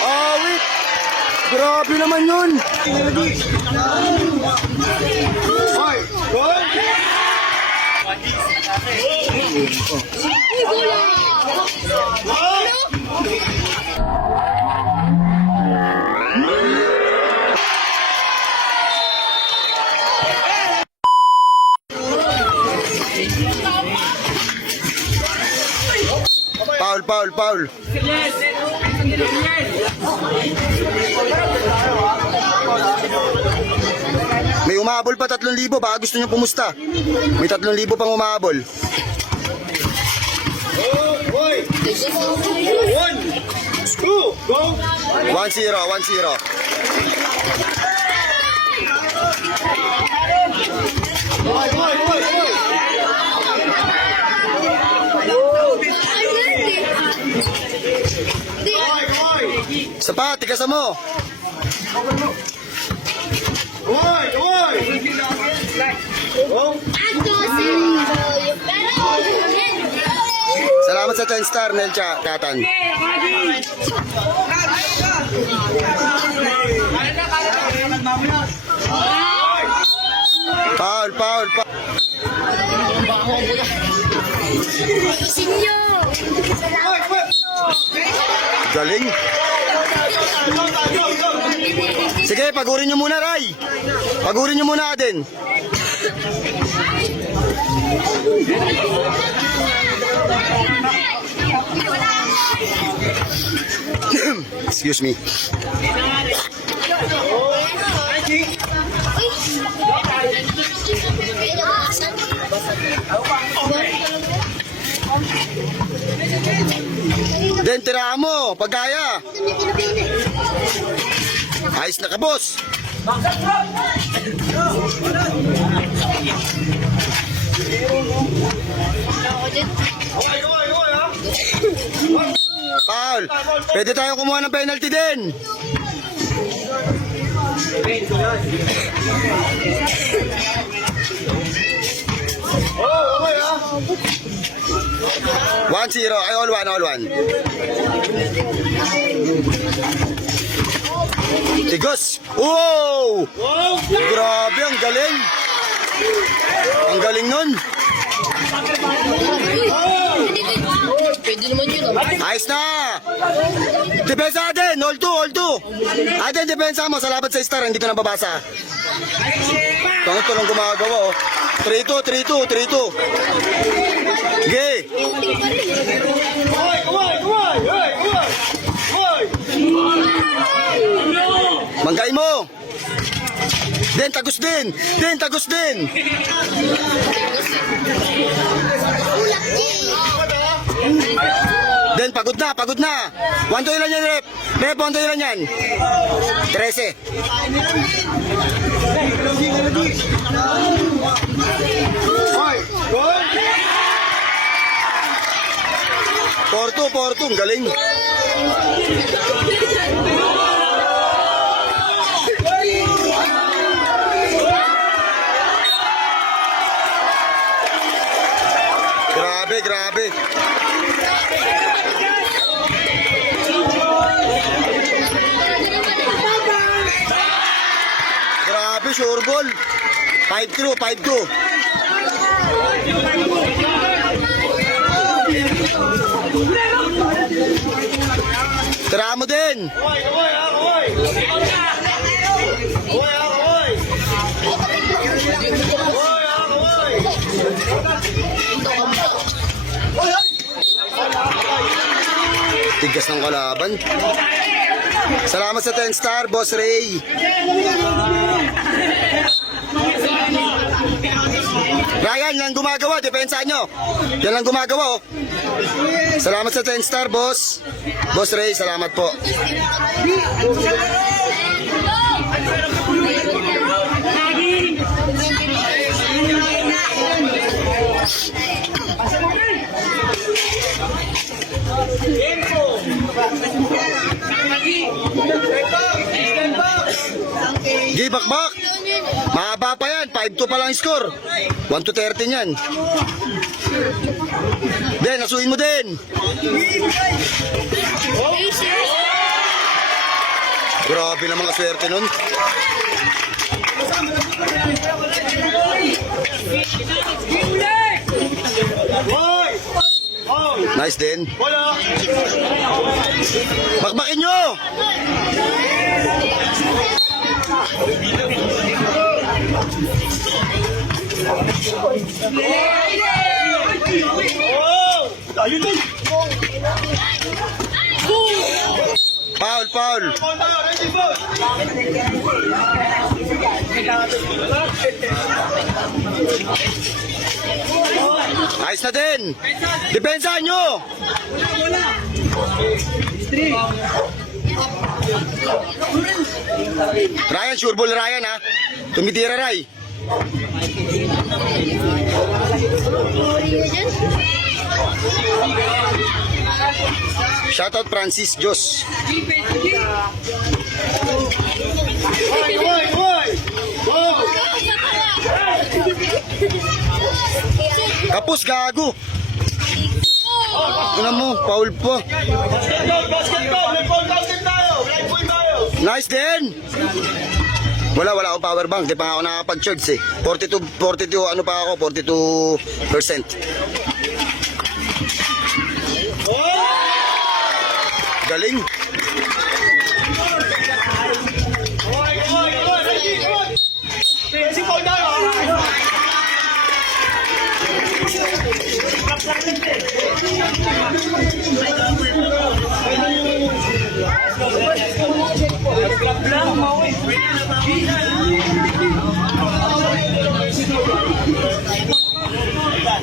Awit! Grabe naman yun! Foul, foul, foul. May umahabol pa 3,000, baka gusto nyo pumusta. May 3,000 pang umahabol. 1-0. Go! 1-0. Sapat, tigasan mo. Salamat sa 10 star, Nelcha Katan. Foul, foul, foul. Galing. Sige, pagurin nyo muna, Ray. Pagurin nyo muna din. Excuse me. Den, tirahan mo, pagkaya. Ayos na ka, boss. Paul, pwede tayo kumuha ng penalty din. One zero, ay all one. Tigos! Wow! Grabe, ang galing! Ang galing nun! Pwede naman yun. Ayos na! Depensa Aden! All two! Aden, depensa mo! Salamat sa star, hindi ko nababasa. Ito lang gumagawa, oh. 3-2. Sige! Manggay mo! Den, tagos din! Den, pagod na! 1-2 ilan yan, Rep? Rep, 1-2 ilan yan? 13. Porto, ang galing. Grabe. Grabe, sure ball. 5-2. Tira mo din. Tigas ng kalaban. Salamat sa 10 star, Boss Ray. Ryan, yan lang gumagawa, depensa nyo. Yan lang gumagawa, oh. Salamat sa 10 star, boss. Boss Ray, salamat po. Bakbak. Mahaba pa yan. 5-2 pa lang score. 1-30 yan. Hindi, nasuin mo din. Grabe naman kaswerte nun. Hoy! Hoy! Nice din. Wala! Bakbakin nyo! Oh! Ayun din! Foul, foul. Ball na! Ready, ball! Ayos na din. Depensahan nyo. Ryan, sure ball Ryan ha. Tumitira Ray. Shoutout Francis Jos. Hoy! Hoy! Hoy! Hoy! Kapos gago. Tingnan mo, foul po. Basketball! Basketball! May ball counted tayo! Right point tayo! Nice din. Wala akong power bank. Di pa ako nakapag-charge eh. 42, ano pa ako? 42%. Galing. Hoy! Hoy! Hoy! Ready! Hoy! Kasi ball tayo!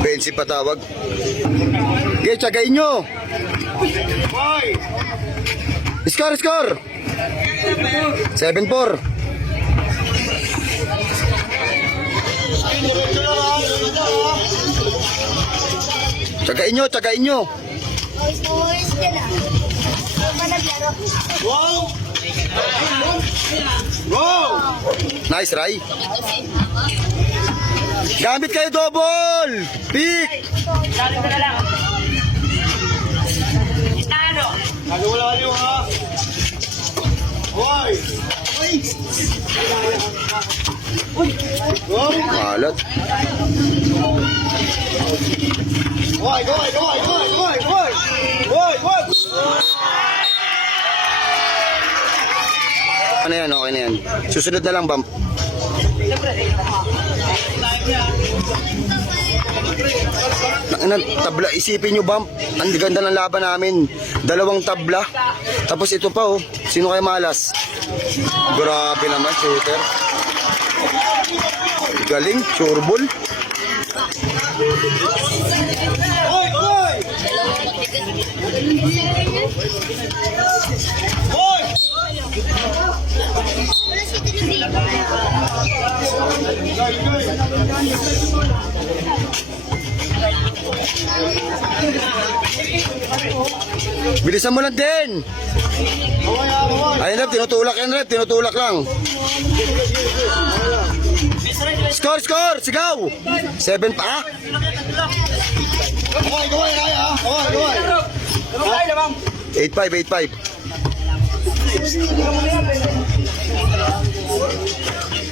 Bensi patawag. Okay, tsagain nyo. Hoy! Score, score. 7-4. Tsagain nyo, tsagain nyo. Wow! Wow! Nice, Ray. Gamit kayo double. Pick. Wala niyo ha! Hoy! Malat. Hoy! Hoy! Hoy! Hoy! Hoy! Hoy! Hoy! Hoy! Ano yan, okay na yan. Susunod na lang, bump. Ano, tabla, isipin nyo, bump. Ang ganda ng laban namin. 2 tabla. Tapos ito pa, oh. Sino kayo malas? Grabe naman, shooter. Galing, sure ball. Hoy! Hoy! Hoy! Bilisan mo lang din. Ayun, Rep, tinutulak yan, Rep. Tinutulak lang. Score, score! Sigaw! 7 pa, ah? Hoy! Hoy! Kaya ha! Hoy! Hoy! 8-5, 8-5.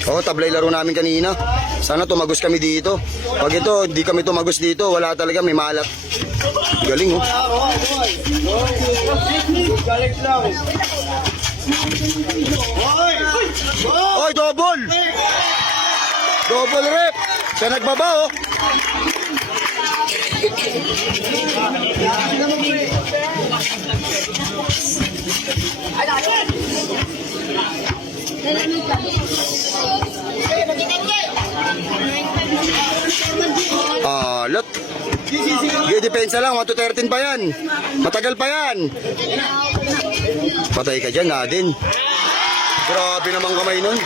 Oo, tablay laro namin kanina. Sana tumagos kami dito. Pag ito, di kami tumagos dito, wala talaga, may malat. Galing, oh. Hoy! Hoy! Galit lang! Hoy! Hoy! Oy, double! Double rep! Siya nagbaba, oh. Lot. Sige, depensa lang. 1-13 pa yan. Matagal pa yan. Patay ka dyan, Nadine. Grabe naman kamay nun.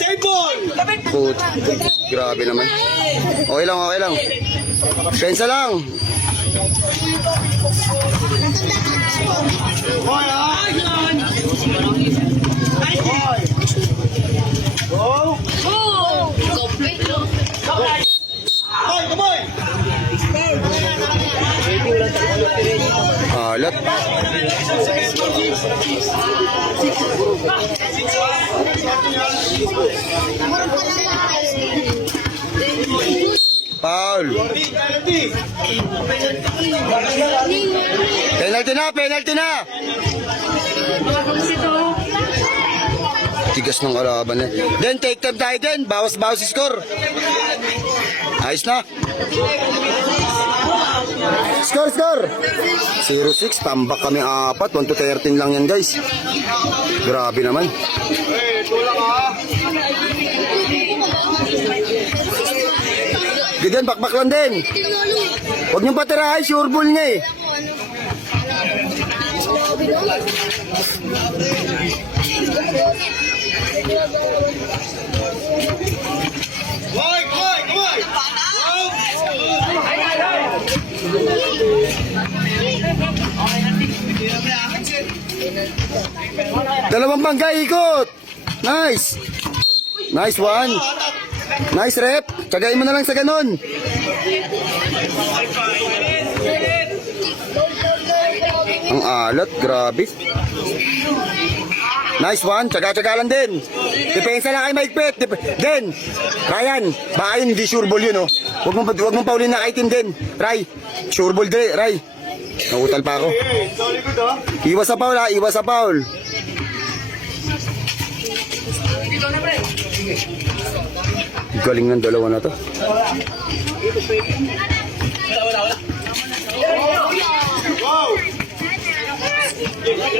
Save ball! Put. Grabe naman. Okay lang, okay lang. Pensa lang. Hoy ha! Foul. Penalty na, penalty na. Tigas ng kalaban eh. Then take time tayo din. Bawas-bawas score. Ayos na. Score. 0-6. Tambak kami 4. 1-13 lang yan guys. Grabe naman. Ganyan, bakbak lang din. Huwag niyong patirahay, sure ball niya eh. Dalawang bangga ikot. Nice. Nice one. Nice rep. Tsagain mo na lang sa ganun. Ang alat, grabe. Nice one. Tsaga-tsaga lang din. Depensa lang kayo maigpit. Den, Ryan, baka yun, hindi sure ball yun, oh. Huwag mong paulin na kaitin din. Ray, sure ball din, Ray. Nautal pa ako. Iwas sa foul, ha. Iwas sa foul. Galing ng dalawa na to.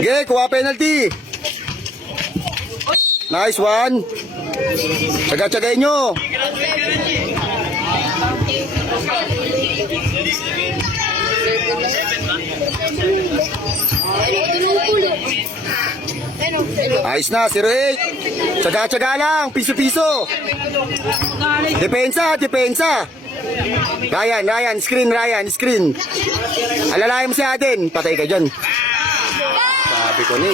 Okay, kuha penalty. Nice one. Tsaga-tsagain nyo. Ayos na, 0-8. Tsaga-tsaga lang, piso-piso. Depensa. Ryan, screen. Alalayan mo si Aden, patay ka dyan. Sabi ko ni.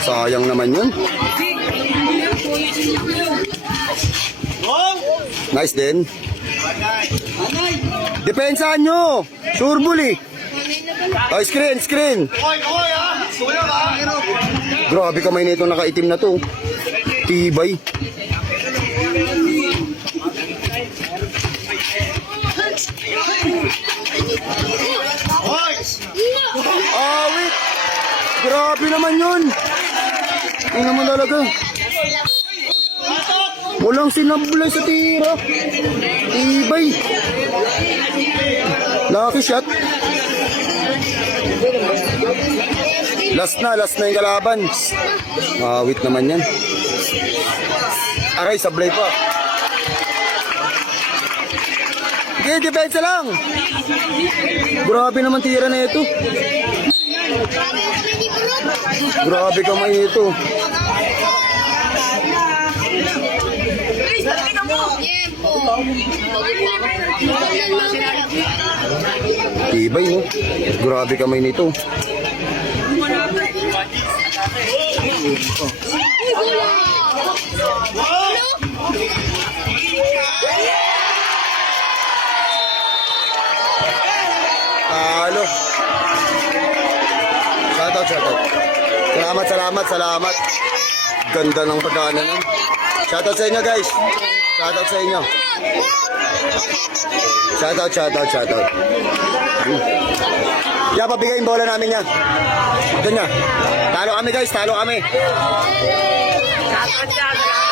Sayang naman yun. Nice din. Depensahan nyo. Sure ball eh. Oh, screen. Grabe kamay nito nakaitim na to. Tibay. Wait. Grabe naman yun. Hindi naman talaga. Walang sinablay sa tira. Tibay. Lucky shot. Last na yung kalaban. Wait naman yan. Aray, sablay pa. Okay, depensa lang. Grabe naman tira na ito. Grabe kamay ito. Tibay no. Grabe kamay nito. Halo. Shoutout. Salamat. Ganda ng pagkaanan nun. Shoutout sa inyo guys. Shoutout sa inyo. Shoutout. Kaya pabigay yung bola namin yan. Doon na. Talo kami guys, talo kami. Shoutout.